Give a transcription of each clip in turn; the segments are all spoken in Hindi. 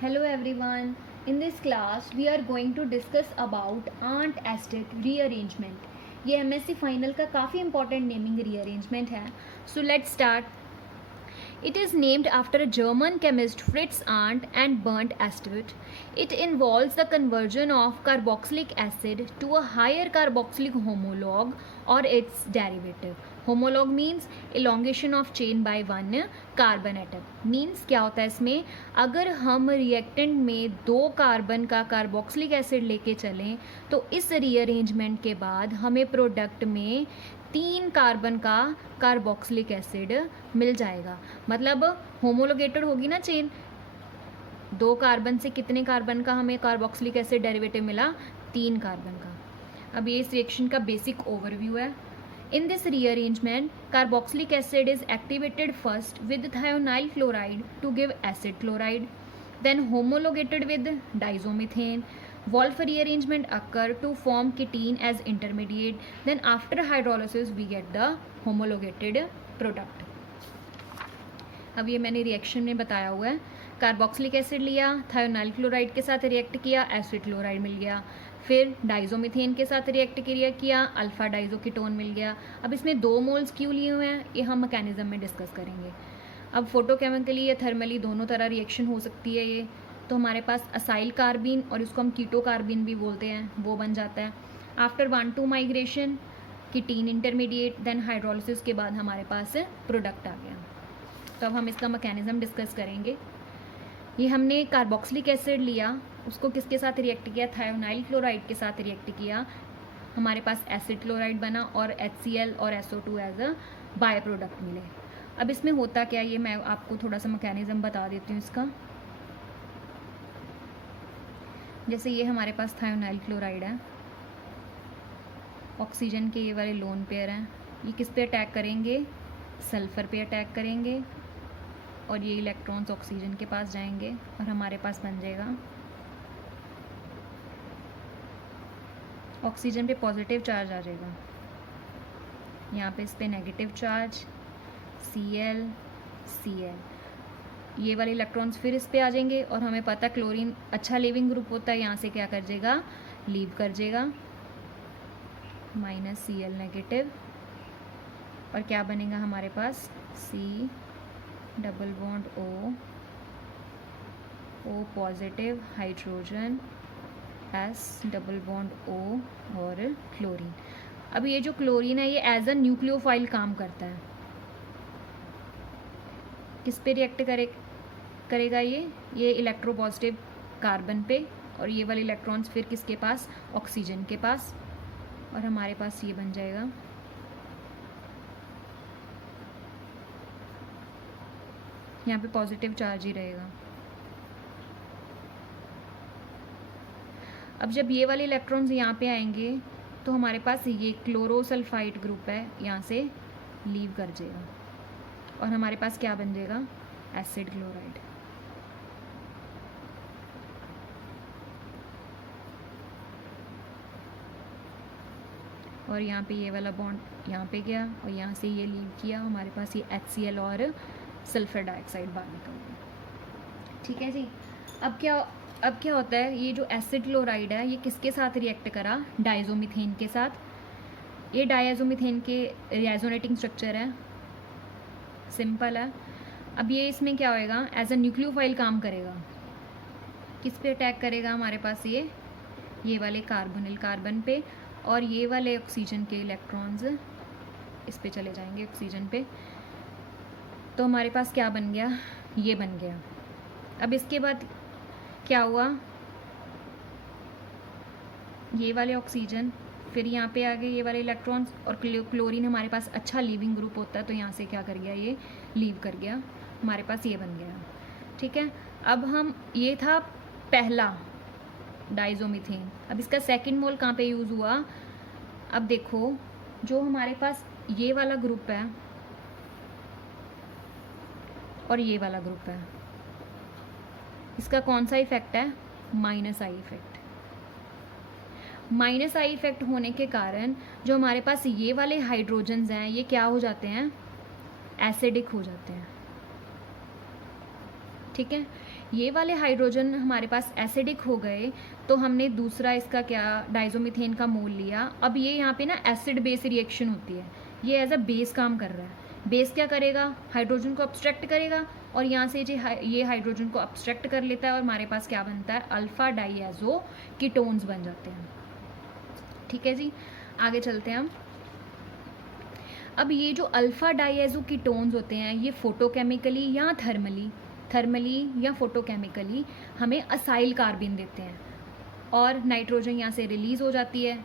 Hello everyone. In this class we are going to discuss about antacid rearrangement. ये MSc फाइनल का काफ़ी इंपॉर्टेंट नेमिंग रीअरेंजमेंट है. So let's start. It is named after a German chemist Fritz Arndt and Bernd Astrid. It involves the conversion of carboxylic acid to a higher carboxylic homologue or its derivative. Homologue means elongation of chain by one carbon atom. Means क्या होता है इसमें, अगर हम रिएक्टेंट में 2 कार्बन का कार्बोक्सिलिक एसिड लेके चलें तो इस रीअरेंजमेंट के बाद हमें प्रोडक्ट में 3 कार्बन का कार्बोक्सिलिक एसिड मिल जाएगा. मतलब होमोलोगेटेड होगी ना चेन, 2 कार्बन से कितने कार्बन का हमें कार्बोक्सिलिक एसिड डेरिवेटिव मिला, 3 कार्बन का. अब ये इस रिएक्शन का बेसिक ओवरव्यू है. In this rearrangement, carboxylic acid is activated first with thionyl chloride to give acid chloride, then homologated with diazomethane. Wolff rearrangement occur to form ketene as intermediate. Then after hydrolysis we get the homologated product. अब ये मैंने रिएक्शन में बताया हुआ है. कार्बोक्सिलिक एसिड लिया, थायोनाइल क्लोराइड के साथ रिएक्ट किया, एसिड क्लोराइड मिल गया. फिर डाइजोमीथेन के साथ रिएक्ट किया, अल्फा डाइजोकीटोन मिल गया. अब इसमें 2 मोल्स क्यों लिए हुए हैं ये हम मैकेनिज्म में डिस्कस करेंगे. अब फोटोकेमिकली या थर्मली दोनों तरह रिएक्शन हो सकती है ये. तो हमारे पास असाइल कार्बिन और इसको हम कीटो कार्बिन भी बोलते हैं, वो बन जाता है. After 1-2 migration ketene intermediate, then hydrolysis के बाद हमारे पास प्रोडक्ट आ गया. तो अब हम इसका मैकेनिज्म डिस्कस करेंगे. ये हमने कार्बोक्सिलिक एसिड लिया, उसको किसके साथ रिएक्ट किया, थायोनाइल क्लोराइड के साथ रिएक्ट किया, हमारे पास एसिड क्लोराइड बना और HCl और SO2 as a by product मिले. अब इसमें होता क्या, ये मैं आपको थोड़ा सा मैकेनिज्म बता देती हूँ इसका. जैसे ये हमारे पास थायोनाइल क्लोराइड है, ऑक्सीजन के ये वाले लोन पेयर हैं, ये किस पे अटैक करेंगे, सल्फ़र पे अटैक करेंगे और ये इलेक्ट्रॉन्स ऑक्सीजन के पास जाएंगे और हमारे पास बन जाएगा ऑक्सीजन पे पॉजिटिव चार्ज आ जाएगा, यहाँ पे इस पे नेगेटिव चार्ज Cl Cl. ये वाले इलेक्ट्रॉन्स फिर इस पे आ जाएंगे और हमें पता क्लोरीन अच्छा लीविंग ग्रुप होता है, यहाँ से क्या कर जाएगा, लीव कर जाएगा, -Cl नेगेटिव. और क्या बनेगा हमारे पास, C double bond O positive, hydrogen S double bond O और क्लोरीन. अब ये जो क्लोरीन है ये एज अ न्यूक्लियोफाइल काम करता है. किस पे रिएक्ट करेगा ये इलेक्ट्रोपॉजिटिव कार्बन पे, और ये वाले इलेक्ट्रॉन्स फिर किसके पास, ऑक्सीजन के पास, और हमारे पास ये बन जाएगा यहाँ पे पॉजिटिव चार्ज ही रहेगा. अब जब ये वाले इलेक्ट्रॉन्स यहाँ पे आएंगे तो हमारे पास ये क्लोरोसल्फाइड ग्रुप है, यहाँ से लीव कर जाएगा और हमारे पास क्या बन जाएगा, एसिड क्लोराइड. और यहाँ पे ये वाला बॉन्ड यहाँ पे गया और यहाँ से ये लीव किया, हमारे पास ये HCl और सल्फर डाइऑक्साइड बाहर निकल गया. ठीक है जी. अब क्या होता है, ये जो एसिड क्लोराइड है ये किसके साथ रिएक्ट करा, डायज़ोमीथेन के साथ. ये डायज़ोमीथेन के रेजोनेटिंग स्ट्रक्चर है, सिंपल है. अब ये इसमें क्या होएगा, एज अ न्यूक्लियोफाइल काम करेगा. किस पे अटैक करेगा, हमारे पास ये वाले कार्बोनिल कार्बन पे, और ये वाले ऑक्सीजन के इलेक्ट्रॉन्स इस पे चले जाएंगे ऑक्सीजन पे. तो हमारे पास क्या बन गया, ये बन गया. अब इसके बाद क्या हुआ, ये वाले ऑक्सीजन फिर यहाँ पे आ गए ये वाले इलेक्ट्रॉन्स, और क्लोरीन हमारे पास अच्छा लीविंग ग्रुप होता है तो यहाँ से क्या कर गया, ये लीव कर गया, हमारे पास ये बन गया. ठीक है. अब हम, ये था पहला डाइजोमीथेन. अब इसका सेकंड मोल कहाँ पे यूज़ हुआ. अब देखो जो हमारे पास ये वाला ग्रुप है और ये वाला ग्रुप है, इसका कौन सा इफेक्ट है, -I इफेक्ट. -I इफेक्ट होने के कारण जो हमारे पास ये वाले हाइड्रोजन्स हैं ये क्या हो जाते हैं, एसिडिक हो जाते हैं. ठीक है, ये वाले हाइड्रोजन हमारे पास एसिडिक हो गए तो हमने दूसरा इसका क्या डाइज़ोमीथेन का मोल लिया। अब ये यहाँ पे ना एसिड बेस रिएक्शन होती है, ये एज अ बेस काम कर रहा है। बेस क्या करेगा, हाइड्रोजन को अब्स्ट्रैक्ट करेगा और यहाँ से ये हाइड्रोजन को अब्स्ट्रैक्ट कर लेता है और हमारे पास क्या बनता है, अल्फा डाइएज़ो कीटोन्स बन जाते हैं। ठीक है जी, आगे चलते हैं हम। अब ये जो अल्फा डाइएज़ो कीटोन्स होते हैं ये फोटोकेमिकली या थर्मली या फोटोकेमिकली हमें असाइल कार्बिन देते हैं और नाइट्रोजन यहाँ से रिलीज़ हो जाती है।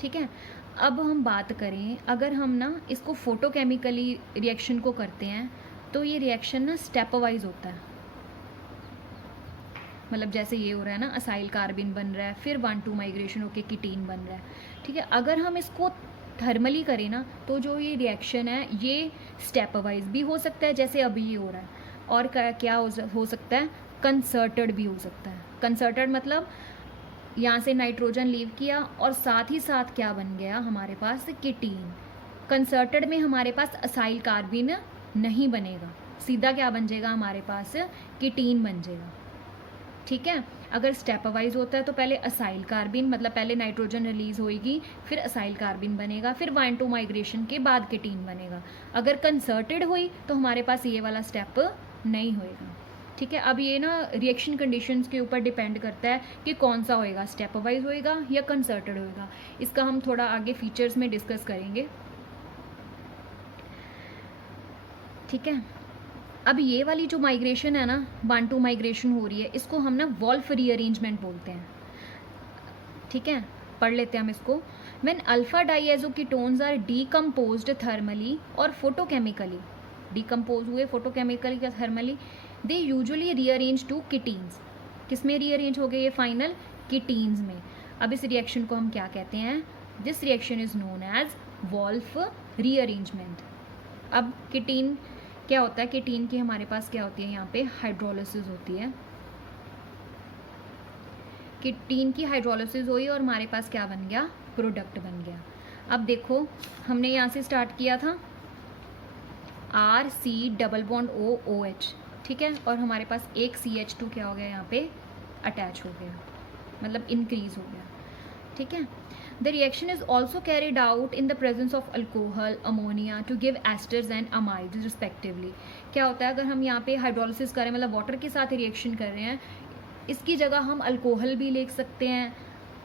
ठीक है, अब हम बात करें, अगर हम ना इसको फोटोकेमिकली रिएक्शन को करते हैं तो ये रिएक्शन ना स्टेप वाइज होता है। मतलब जैसे ये हो रहा है ना, असाइल कार्बिन बन रहा है, फिर 1,2 माइग्रेशन होके कीटीन बन रहा है। ठीक है, अगर हम इसको थर्मली करें ना तो जो ये रिएक्शन है ये स्टेप वाइज भी हो सकता है जैसे अभी ये हो रहा है, और क्या हो सकता है, कंसर्टेड भी हो सकता है। कंसर्टेड मतलब यहाँ से नाइट्रोजन लीव किया और साथ ही साथ क्या बन गया हमारे पास, कीटीन। कंसर्टेड में हमारे पास असाइल कार्बिन नहीं बनेगा, सीधा क्या बन जाएगा हमारे पास, कीटीन बन जाएगा। ठीक है, अगर स्टेप वाइज होता है तो पहले असाइल कार्बिन, मतलब पहले नाइट्रोजन रिलीज होएगी, फिर असाइल कार्बिन बनेगा, फिर 1,2 माइग्रेशन के बाद कीटीन बनेगा। अगर कंसर्टेड हुई तो हमारे पास ये वाला स्टेप नहीं होएगा। ठीक है, अब ये ना रिएक्शन कंडीशंस के ऊपर डिपेंड करता है कि कौन सा होएगा, स्टेप वाइज होएगा या कंसर्टेड होएगा। इसका हम थोड़ा आगे फीचर्स में डिस्कस करेंगे। ठीक है, अब ये वाली जो माइग्रेशन है ना, 1,2 माइग्रेशन हो रही है, इसको हम ना वॉल्फ रीअरेंजमेंट बोलते हैं। ठीक है, पढ़ लेते हैं हम इसको। When alpha diazo ketones are decomposed thermally और फोटोकेमिकली, डीकम्पोज हुए फोटोकेमिकली या thermally, they usually rearrange to ketenes. किस में रीअरेंज हो गए ये फाइनल, कीटीन्स में। अब इस रिएक्शन को हम क्या कहते हैं, this reaction is known as Wolff rearrangement. अब कीटीन क्या होता है, कीटीन की हमारे पास क्या होती है, यहाँ पे हाइड्रोलिसिस होती है। कीटीन की हाइड्रोलिसिस हुई और हमारे पास क्या बन गया, प्रोडक्ट बन गया। अब देखो हमने यहाँ से स्टार्ट किया था RC डबल बॉन्ड OOH, ठीक है, और हमारे पास एक CH2 क्या हो गया यहाँ पे अटैच हो गया, मतलब इंक्रीज हो गया। ठीक है, the reaction is also carried out in the presence of alcohol, ammonia to give esters and amides respectively. क्या होता है, अगर हम यहाँ पे हाइड्रोलिसिस करें, मतलब वाटर के साथ रिएक्शन कर रहे हैं, इसकी जगह हम अल्कोहल भी ले सकते हैं,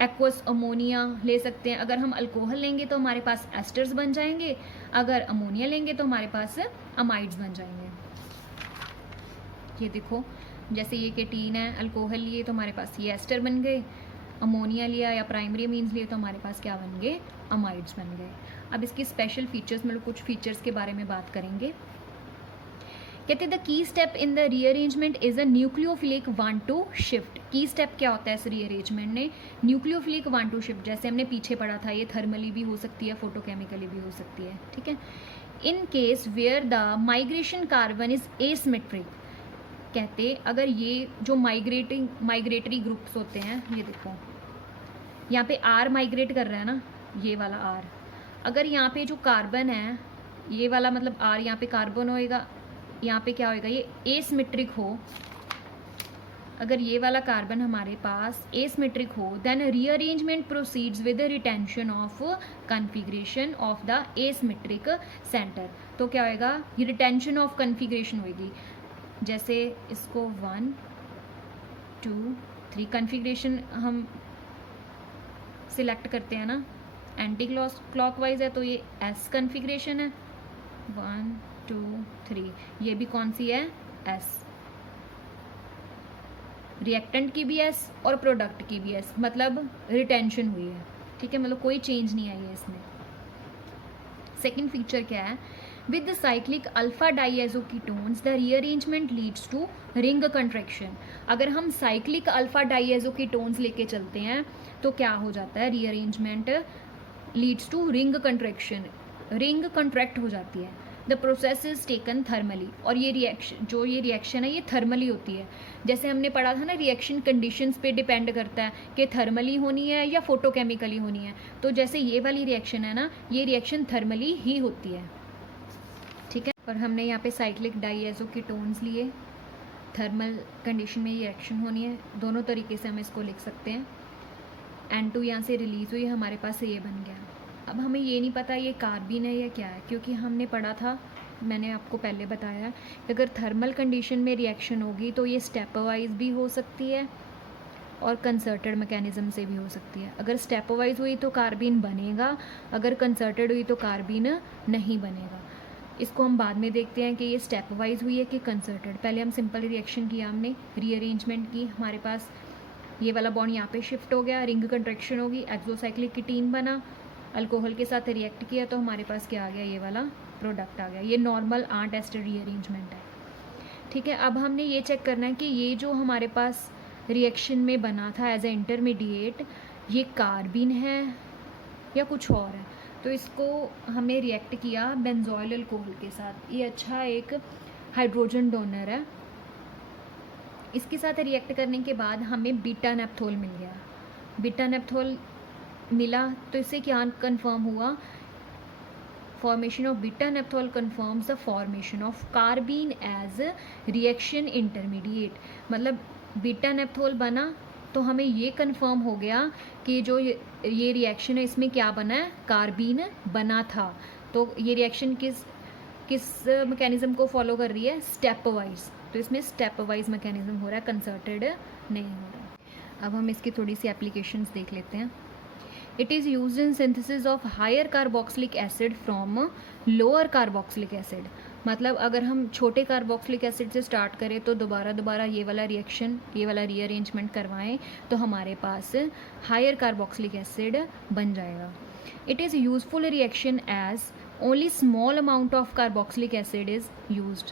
एक्वस अमोनिया ले सकते हैं। अगर हम अल्कोहल लेंगे तो हमारे पास एस्टर्स बन जाएंगे, अगर अमोनिया लेंगे तो हमारे पास अमाइड्स बन जाएंगे। ये देखो, जैसे ये कीटीन है, अल्कोहल लिए तो हमारे पास ये एस्टर बन गए, अमोनिया लिया या प्राइमरी मीन्स लिए तो हमारे पास क्या बन गए, अमाइड्स बन गए। अब इसकी स्पेशल फीचर्स, मतलब कुछ फीचर्स के बारे में बात करेंगे। कहते हैं the key step in the rearrangement is a nucleophilic 1,2 shift. की स्टेप क्या होता है इस रीअरेंजमेंट में, न्यूक्लियोफिलिक 1,2 शिफ्ट। जैसे हमने पीछे पढ़ा था, ये थर्मली भी हो सकती है, फोटोकेमिकली भी हो सकती है। ठीक है, in case where the migration carbon is asymmetric. कहते अगर ये जो माइग्रेटरी ग्रुप्स होते हैं, ये देखो यहाँ पे R माइग्रेट कर रहा है ना, ये वाला R, अगर यहाँ पे जो कार्बन है ये वाला, मतलब R यहाँ पे कार्बन होएगा, यहाँ पे क्या होएगा, ये एसिमेट्रिक हो, अगर ये वाला कार्बन हमारे पास एसिमेट्रिक हो, then rearrangement proceeds with retention of configuration of the asymmetric centre. तो क्या होएगा, ये रिटेंशन ऑफ कॉन्फ़िगरेशन होएगी। जैसे इसको 1 2 3 कॉन्फ़िगरेशन हम सिलेक्ट करते हैं ना, एंटी क्लॉकवाइज है तो ये S कॉन्फ़िगरेशन है, 1 2 3, ये भी कौन सी है, S। रिएक्टेंट की भी S और प्रोडक्ट की भी S, मतलब रिटेंशन हुई है। ठीक है, मतलब कोई चेंज नहीं आई है इसमें। सेकेंड फीचर क्या है, with the cyclic alpha diazo ketones the rearrangement leads to ring contraction. अगर हम साइक्लिक अल्फा डाइएज़ो कीटोन्स लेके चलते हैं तो क्या हो जाता है, rearrangement leads to ring contraction, ring contract हो जाती है। The process is taken thermally, और ये रिएक्शन है ये थर्मली होती है। जैसे हमने पढ़ा था ना, रिएक्शन कंडीशंस पे डिपेंड करता है कि थर्मली होनी है या फोटोकेमिकली होनी है। तो जैसे ये वाली रिएक्शन है ना, ये रिएक्शन थर्मली ही होती है। ठीक है, और हमने यहाँ पे साइक्लिक डाइएज़ो कीटोन्स लिए, थर्मल कंडीशन में ये रिएक्शन होनी है, दोनों तरीके से हम इसको लिख सकते हैं। N2 यहाँ से रिलीज़ हुई, हमारे पास ये बन गया। अब हमें ये नहीं पता ये कार्बिन है या क्या है, क्योंकि हमने पढ़ा था, मैंने आपको पहले बताया कि अगर थर्मल कंडीशन में रिएक्शन होगी तो ये स्टेप वाइज भी हो सकती है और कंसर्टेड मैकेनिज़्म से भी हो सकती है। अगर स्टेप वाइज हुई तो कार्बिन बनेगा, अगर कंसर्टेड हुई तो कार्बिन नहीं बनेगा। इसको हम बाद में देखते हैं कि ये स्टेप वाइज हुई है कि कंसर्टेड। पहले हम सिंपल रिएक्शन किया, हमने रीअरेंजमेंट की, हमारे पास ये वाला बॉन्ड यहाँ पे शिफ्ट हो गया, रिंग कंट्रैक्शन होगी, एक्सोसाइक्लिक कीटीन बना, अल्कोहल के साथ रिएक्ट किया तो हमारे पास क्या आ गया, ये वाला प्रोडक्ट आ गया। ये नॉर्मल आंट एस्टर रीअरेंजमेंट है, ठीक है। अब हमने ये चेक करना है कि ये जो हमारे पास रिएक्शन में बना था एज ए इंटरमीडिएट, ये कार्बिन है या कुछ और है। तो इसको हमने रिएक्ट किया बेंजोइल अल्कोहल के साथ, ये अच्छा एक हाइड्रोजन डोनर है। इसके साथ रिएक्ट करने के बाद हमें बीटा नेप्थोल मिल गया। बीटा नेप्थोल मिला तो इससे क्या कंफर्म हुआ, formation of beta naphthol confirms the formation of carbene as reaction intermediate. मतलब बीटा नेप्थोल बना तो हमें ये कंफर्म हो गया कि जो ये रिएक्शन है इसमें क्या बना है, कार्बीन बना था। तो ये रिएक्शन किस मैकेनिज्म को फॉलो कर रही है, स्टेप वाइज। तो इसमें स्टेप वाइज मैकेनिज्म हो रहा है, कंसर्टेड नहीं हो रहा। अब हम इसकी थोड़ी सी एप्लीकेशंस देख लेते हैं। It is used in synthesis of higher carboxylic acid from lower carboxylic acid। मतलब अगर हम छोटे कार्बोक्सिलिक एसिड से स्टार्ट करें तो दोबारा ये वाला रिएक्शन, ये वाला रीअरेंजमेंट करवाएं तो हमारे पास हायर कार्बोक्सिलिक एसिड बन जाएगा। It is useful reaction as only small amount of carboxylic acid is used,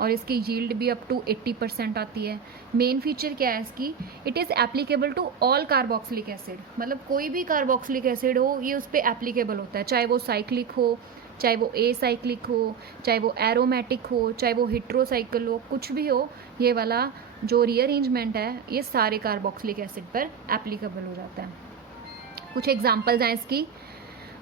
और इसकी यील्ड भी अप टू 80% आती है। मेन फीचर क्या है इसकी, it is applicable to all carboxylic acid. मतलब कोई भी कार्बोक्सिलिक एसिड हो ये उस पर एप्लीकेबल होता है, चाहे वो साइक्लिक हो, चाहे वो ए साइक्लिक हो, चाहे वो एरोमेटिक हो, चाहे वो हिट्रोसाइकिल हो, कुछ भी हो, ये वाला जो रीअरेंजमेंट है ये सारे कार्बोक्सिलिक एसिड पर एप्लीकेबल हो जाता है। कुछ एग्जाम्पल्स हैं इसकी,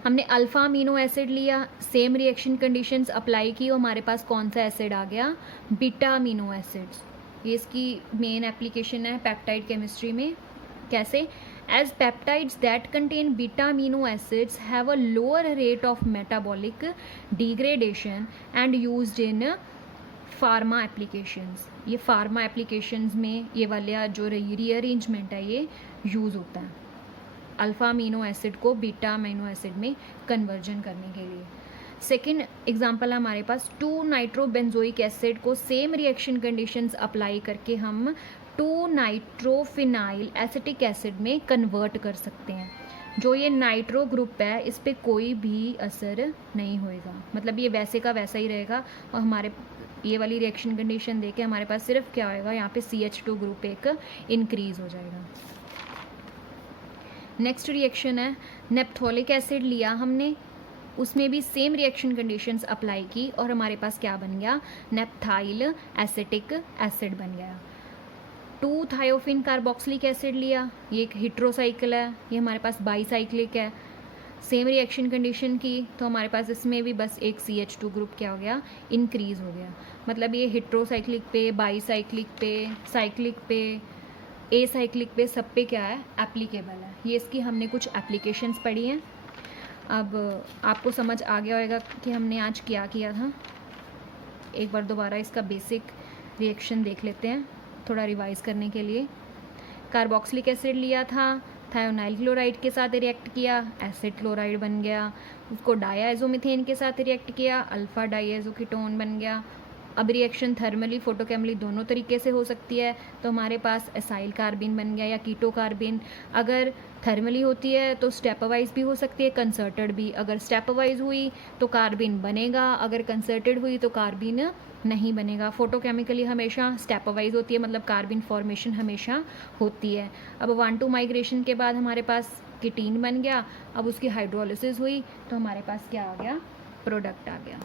हमने अल्फ़ा अमीनो एसिड लिया, सेम रिएक्शन कंडीशंस अप्लाई की और हमारे पास कौन सा एसिड आ गया, बीटा अमीनो एसिड्स। ये इसकी मेन एप्लीकेशन है पेप्टाइड केमिस्ट्री में। कैसे, as peptides that contain beta amino acids have a lower rate of metabolic degradation and used in pharma applications. ये फार्मा एप्लीकेशंस में ये वाला जो रीअरेंजमेंट है ये यूज़ होता है, अल्फ़ा अमीनो एसिड को बीटा अमीनो एसिड में कन्वर्जन करने के लिए। सेकेंड एग्जांपल है हमारे पास 2 नाइट्रोबेंजोइक एसिड को सेम रिएक्शन कंडीशंस अप्लाई करके हम 2 नाइट्रोफिनाइल एसिटिक एसिड में कन्वर्ट कर सकते हैं। जो ये नाइट्रो ग्रुप है इस पर कोई भी असर नहीं होएगा, मतलब ये वैसे का वैसा ही रहेगा और हमारे ये वाली रिएक्शन कंडीशन देके हमारे पास सिर्फ क्या होएगा, यहाँ पे CH2 ग्रुप एक इंक्रीज हो जाएगा। नेक्स्ट रिएक्शन है नेप्थोलिक एसिड लिया हमने, उसमें भी सेम रिएक्शन कंडीशंस अप्लाई की और हमारे पास क्या बन गया, नेप्थाइल एसिटिक एसिड बन गया। 2 थायोफिन कार्बोक्सिलिक एसिड लिया, ये एक हिट्रोसाइकिल है, ये हमारे पास बाईसाइक्लिक है। सेम रिएक्शन कंडीशन की तो हमारे पास इसमें भी बस एक CH2 ग्रुप क्या हो गया, इंक्रीज हो गया। मतलब ये हिट्रोसाइक्लिक पे, बाईसाइक्लिक पे, साइक्लिक पे, ए साइक्लिक पे, सब पे क्या है, एप्लीकेबल है। ये इसकी हमने कुछ एप्लीकेशंस पढ़ी हैं। अब आपको समझ आ गया होगा कि हमने आज क्या किया था। एक बार दोबारा इसका बेसिक रिएक्शन देख लेते हैं थोड़ा रिवाइज करने के लिए। कार्बोक्सिलिक एसिड लिया था, थायोनाइल क्लोराइड के साथ रिएक्ट किया, एसिड क्लोराइड बन गया। उसको डायाइजोमीथेन के साथ रिएक्ट किया, अल्फ़ा डाइएजोकीटोन बन गया। अब रिएक्शन थर्मली फोटोकेमिकली दोनों तरीके से हो सकती है, तो हमारे पास एसाइल कार्बिन बन गया या कीटो कार्बिन। अगर थर्मली होती है तो स्टेप वाइज भी हो सकती है, कंसर्टेड भी। अगर स्टेप वाइज हुई तो कार्बिन बनेगा, अगर कंसर्टेड हुई तो कार्बिन नहीं बनेगा। फोटोकेमिकली हमेशा स्टेप वाइज होती है, मतलब कार्बिन फॉर्मेशन हमेशा होती है। अब 1,2 माइग्रेशन के बाद हमारे पास कीटीन बन गया, अब उसकी हाइड्रोलिसिस हुई तो हमारे पास क्या आ गया, प्रोडक्ट आ गया।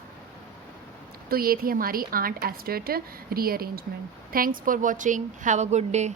तो ये थी हमारी Arndt Eistert rearrangement. Thanks for watching, have a good day.